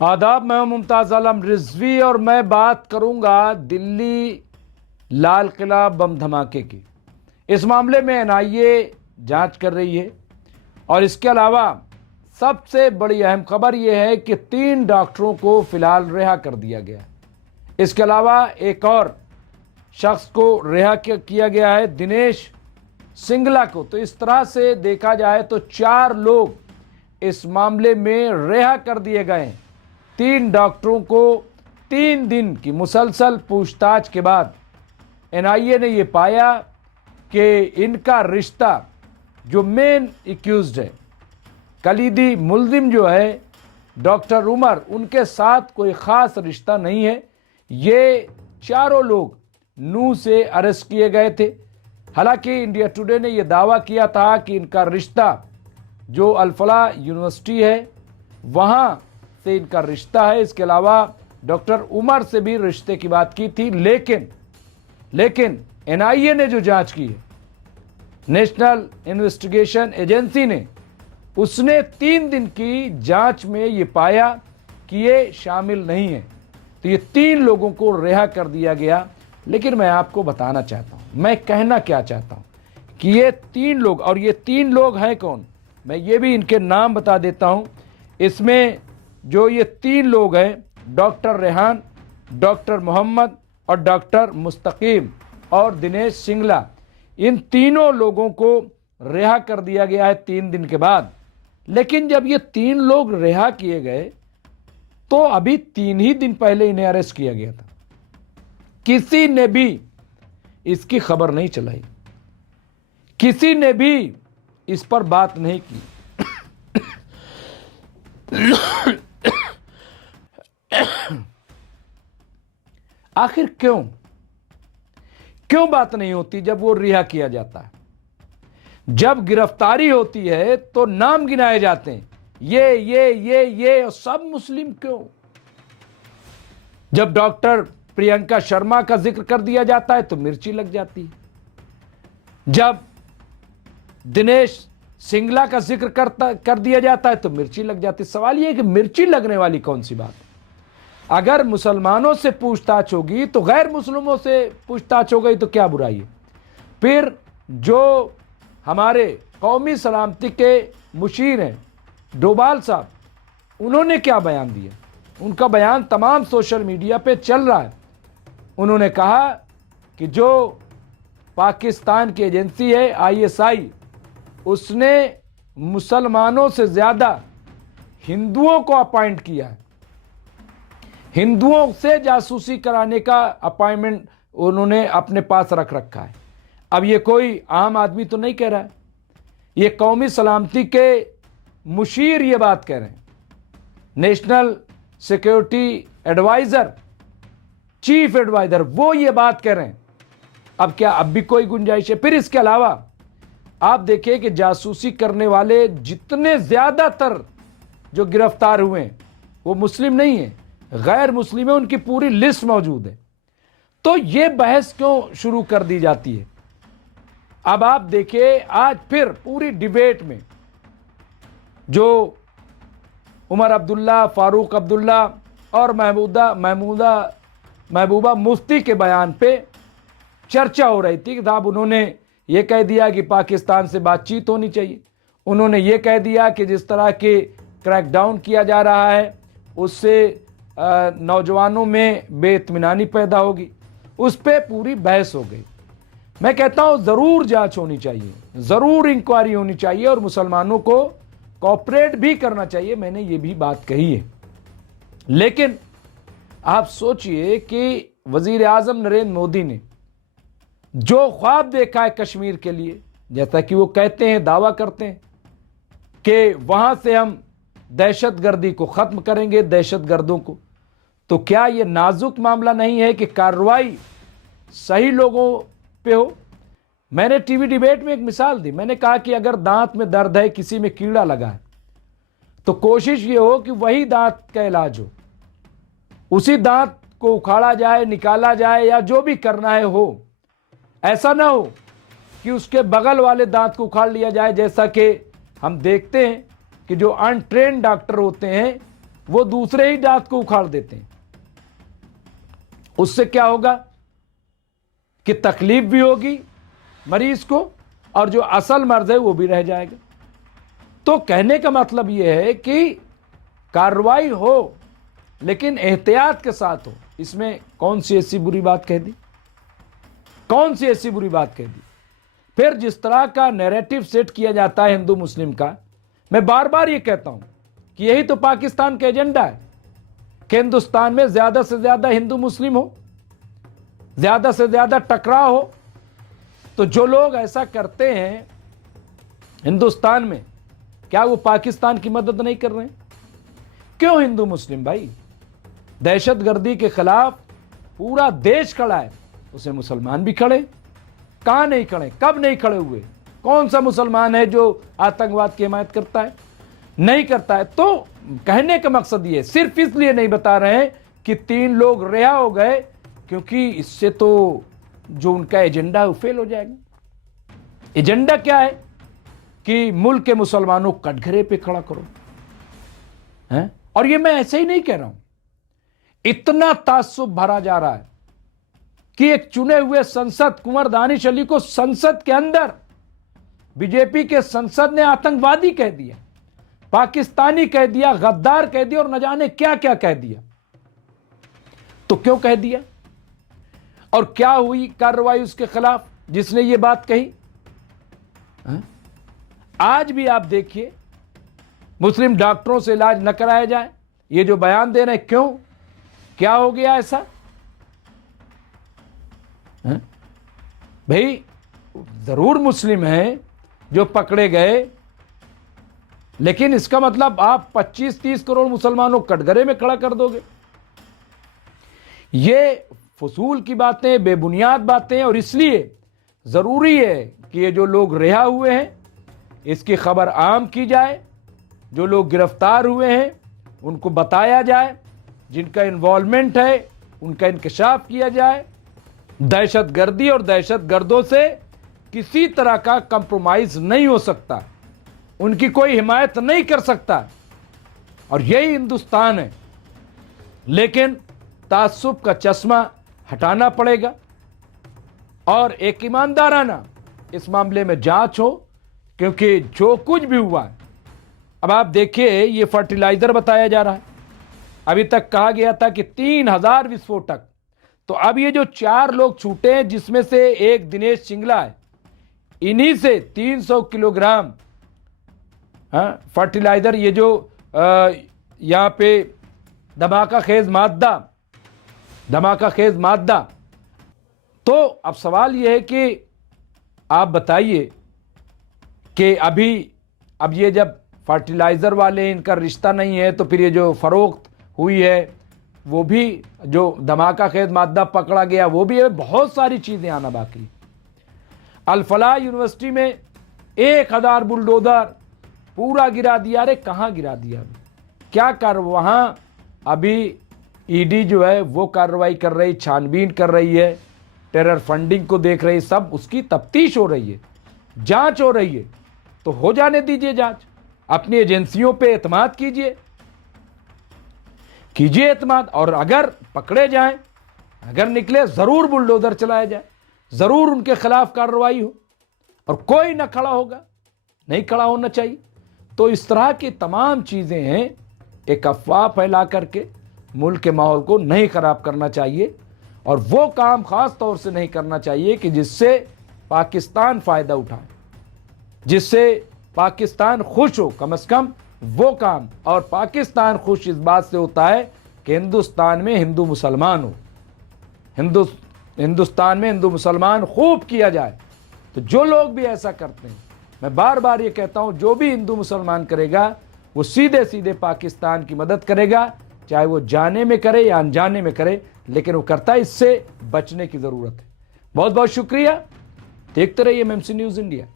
आदाब, मैं हूं मुमताज़ आलम रिजवी और मैं बात करूंगा दिल्ली लाल किला बम धमाके की। इस मामले में एनआईए जांच कर रही है और इसके अलावा सबसे बड़ी अहम खबर यह है कि 3 डॉक्टरों को फिलहाल रिहा कर दिया गया है। इसके अलावा एक और शख्स को रिहा किया गया है, दिनेश सिंगला को। तो इस तरह से देखा जाए तो 4 लोग इस मामले में रिहा कर दिए गए हैं। 3 डॉक्टरों को 3 दिन की मुसलसल पूछताछ के बाद एनआईए ने यह पाया कि इनका रिश्ता, जो मेन एक्यूज्ड है, कलीदी मुल्जिम जो है डॉक्टर उमर, उनके साथ कोई ख़ास रिश्ता नहीं है। ये चारों लोग नू से अरेस्ट किए गए थे। हालांकि इंडिया टुडे ने यह दावा किया था कि इनका रिश्ता जो अल-फलाह यूनिवर्सिटी है वहां से इनका रिश्ता है। इसके अलावा डॉक्टर उमर से भी रिश्ते की बात की थी, लेकिन एनआईए ने जो जांच की है, नेशनल इन्वेस्टिगेशन एजेंसी ने, उसने 3 दिन की जांच में ये पाया कि ये शामिल नहीं है। तो ये 3 लोगों को रिहा कर दिया गया। लेकिन मैं आपको बताना चाहता हूं, मैं कहना क्या चाहता हूं कि ये 3 लोग, और ये 3 लोग हैं कौन, मैं ये भी इनके नाम बता देता हूं। इसमें जो ये 3 लोग हैं, डॉक्टर रेहान, डॉक्टर मोहम्मद और डॉक्टर मुस्तकीम और दिनेश सिंगला, इन तीनों लोगों को रिहा कर दिया गया है 3 दिन के बाद। लेकिन जब ये 3 लोग रिहा किए गए तो अभी 3 ही दिन पहले इन्हें अरेस्ट किया गया था। किसी ने भी इसकी खबर नहीं चलाई, किसी ने भी इस पर बात नहीं की। आखिर क्यों बात नहीं होती जब वो रिहा किया जाता है? जब गिरफ्तारी होती है तो नाम गिनाए जाते हैं, ये और सब मुस्लिम क्यों? जब डॉक्टर प्रियंका शर्मा का जिक्र कर दिया जाता है तो मिर्ची लग जाती है। जब दिनेश सिंगला का जिक्र कर दिया जाता है तो मिर्ची लग जाती है। सवाल यह है कि मिर्ची लगने वाली कौन सी बात? अगर मुसलमानों से पूछताछ होगी तो गैर मुस्लिमों से पूछताछ हो गई तो क्या बुराई है? फिर जो हमारे कौमी सलामती के मुशीर हैं डोभाल साहब, उन्होंने क्या बयान दिया? उनका बयान तमाम सोशल मीडिया पे चल रहा है। उन्होंने कहा कि जो पाकिस्तान की एजेंसी है आईएसआई, उसने मुसलमानों से ज़्यादा हिंदुओं को अपॉइंट किया है। हिंदुओं से जासूसी कराने का अपॉइंटमेंट उन्होंने अपने पास रख रखा है। अब ये कोई आम आदमी तो नहीं कह रहा है, ये कौमी सलामती के मुशीर ये बात कह रहे हैं, national security adviser, chief adviser, वो ये बात कह रहे हैं। अब क्या अब भी कोई गुंजाइश है? फिर इसके अलावा आप देखिए कि जासूसी करने वाले जितने ज़्यादातर जो गिरफ्तार हुए हैं वो मुस्लिम नहीं है, गैर मुस्लिम है, उनकी पूरी लिस्ट मौजूद है। तो ये बहस क्यों शुरू कर दी जाती है? अब आप देखिए आज फिर पूरी डिबेट में जो उमर अब्दुल्ला, फारूक अब्दुल्ला और महबूबा मुफ्ती के बयान पे चर्चा हो रही थी कि साहब उन्होंने ये कह दिया कि पाकिस्तान से बातचीत होनी चाहिए, उन्होंने ये कह दिया कि जिस तरह के क्रैकडाउन किया जा रहा है उससे नौजवानों में बेइत्मीनानी पैदा होगी। उस पर पूरी बहस हो गई। मैं कहता हूँ ज़रूर जांच होनी चाहिए, ज़रूर इंक्वायरी होनी चाहिए और मुसलमानों को कोऑपरेट भी करना चाहिए, मैंने ये भी बात कही है। लेकिन आप सोचिए कि वज़ीर आज़म नरेंद्र मोदी ने जो ख्वाब देखा है कश्मीर के लिए, जैसा कि वो कहते हैं, दावा करते हैं कि वहाँ से हम दहशतगर्दी को ख़त्म करेंगे, दहशतगर्दों को, तो क्या ये नाजुक मामला नहीं है कि कार्रवाई सही लोगों पे हो? मैंने टीवी डिबेट में एक मिसाल दी, मैंने कहा कि अगर दांत में दर्द है, किसी में कीड़ा लगा है, तो कोशिश ये हो कि वही दांत का इलाज हो, उसी दांत को उखाड़ा जाए, निकाला जाए, या जो भी करना है हो। ऐसा ना हो कि उसके बगल वाले दांत को उखाड़ लिया जाए, जैसा कि हम देखते हैं कि जो अनट्रेन्ड डॉक्टर होते हैं वो दूसरे ही दांत को उखाड़ देते हैं। उससे क्या होगा कि तकलीफ भी होगी मरीज को, और जो असल मर्ज है वो भी रह जाएगा। तो कहने का मतलब यह है कि कार्रवाई हो, लेकिन एहतियात के साथ हो। इसमें कौन सी ऐसी बुरी बात कह दी, कौन सी ऐसी बुरी बात कह दी? फिर जिस तरह का नैरेटिव सेट किया जाता है हिंदू मुस्लिम का, मैं बार बार ये कहता हूं कि यही तो पाकिस्तान का एजेंडा है कि हिंदुस्तान में ज्यादा से ज्यादा हिंदू मुस्लिम हो, ज्यादा से ज्यादा टकराव हो। तो जो लोग ऐसा करते हैं हिंदुस्तान में, क्या वो पाकिस्तान की मदद नहीं कर रहे हैं? क्यों हिंदू मुस्लिम भाई? दहशतगर्दी के खिलाफ पूरा देश खड़ा है, उसे मुसलमान भी खड़े। कहां नहीं खड़े, कब नहीं खड़े हुए? कौन सा मुसलमान है जो आतंकवाद की हिमायत करता है? नहीं करता है। तो कहने का मकसद ये, सिर्फ इसलिए नहीं बता रहे हैं कि 3 लोग रिहा हो गए, क्योंकि इससे तो जो उनका एजेंडा है वो फेल हो जाएगा। एजेंडा क्या है कि मुल्क के मुसलमानों को कटघरे पे खड़ा करो, हैं? और ये मैं ऐसे ही नहीं कह रहा हूं, इतना ताज्जुब भरा जा रहा है कि एक चुने हुए संसद कुंवर दानिश अली को संसद के अंदर बीजेपी के संसद ने आतंकवादी कह दिया, पाकिस्तानी कह दिया, गद्दार कह दिया और न जाने क्या क्या कह दिया। तो क्यों कह दिया और क्या हुई कार्रवाई उसके खिलाफ जिसने ये बात कही? आज भी आप देखिए, मुस्लिम डॉक्टरों से इलाज न कराया जाए, ये जो बयान दे रहे हैं, क्यों? क्या हो गया ऐसा? भाई जरूर मुस्लिम हैं जो पकड़े गए, लेकिन इसका मतलब आप 25-30 करोड़ मुसलमानों को कटघरे में खड़ा कर दोगे? ये फजूल की बातें, बेबुनियाद बातें। और इसलिए जरूरी है कि ये जो लोग रिहा हुए हैं इसकी खबर आम की जाए, जो लोग गिरफ्तार हुए हैं उनको बताया जाए, जिनका इन्वॉल्वमेंट है उनका इंकशाफ किया जाए। दहशतगर्दी और दहशतगर्दों से किसी तरह का कंप्रोमाइज नहीं हो सकता, उनकी कोई हिमायत नहीं कर सकता, और यही हिंदुस्तान है। लेकिन ताज्जुब का चश्मा हटाना पड़ेगा और एक ईमानदाराना इस मामले में जांच हो, क्योंकि जो कुछ भी हुआ है, अब आप देखिए ये फर्टिलाइजर बताया जा रहा है, अभी तक कहा गया था कि 3000 विस्फोटक। तो अब ये जो 4 लोग छूटे हैं, जिसमें से एक दिनेश चिंगला है, इन्हीं से 300 किलोग्राम फर्टिलाइजर, ये जो यहां पे धमाका खेज मादा। तो अब सवाल यह है कि आप बताइए कि अब ये जब फर्टिलाइजर वाले इनका रिश्ता नहीं है, तो फिर ये जो फरोख्त हुई है वो भी, जो धमाका खेज मादा पकड़ा गया वो भी है, बहुत सारी चीजें आना बाकी। अल-फलाह यूनिवर्सिटी में 1000 बुलडोजर पूरा गिरा दिया। अरे कहां गिरा दिया? क्या कर, वहां अभी ईडी जो है वो कार्रवाई कर रही, छानबीन कर रही है, टेरर फंडिंग को देख रही, सब उसकी तफ्तीश हो रही है, जांच हो रही है। तो हो जाने दीजिए जांच, अपनी एजेंसियों पे एतमाद कीजिए एतमाद। और अगर पकड़े जाएं, अगर निकले, जरूर बुलडोजर चलाया जाए, जरूर उनके खिलाफ कार्रवाई हो, और कोई न खड़ा होगा, नहीं खड़ा होना चाहिए। तो इस तरह की तमाम चीजें हैं, एक अफवाह फैला करके मुल्क के माहौल को नहीं खराब करना चाहिए, और वो काम खास तौर से नहीं करना चाहिए कि जिससे पाकिस्तान फायदा उठाए, जिससे पाकिस्तान खुश हो। कम से कम वो काम, और पाकिस्तान खुश इस बात से होता है कि हिंदुस्तान में हिंदू मुसलमान हो, हिंदुस्तान में हिंदू मुसलमान खूब किया जाए। तो जो लोग भी ऐसा करते हैं, मैं बार बार ये कहता हूं, जो भी हिंदू मुसलमान करेगा वो सीधे सीधे पाकिस्तान की मदद करेगा, चाहे वो जाने में करे या अनजाने में करे, लेकिन वो करता है। इससे बचने की जरूरत है। बहुत बहुत शुक्रिया, देखते रहिए एमएमसी न्यूज़ इंडिया।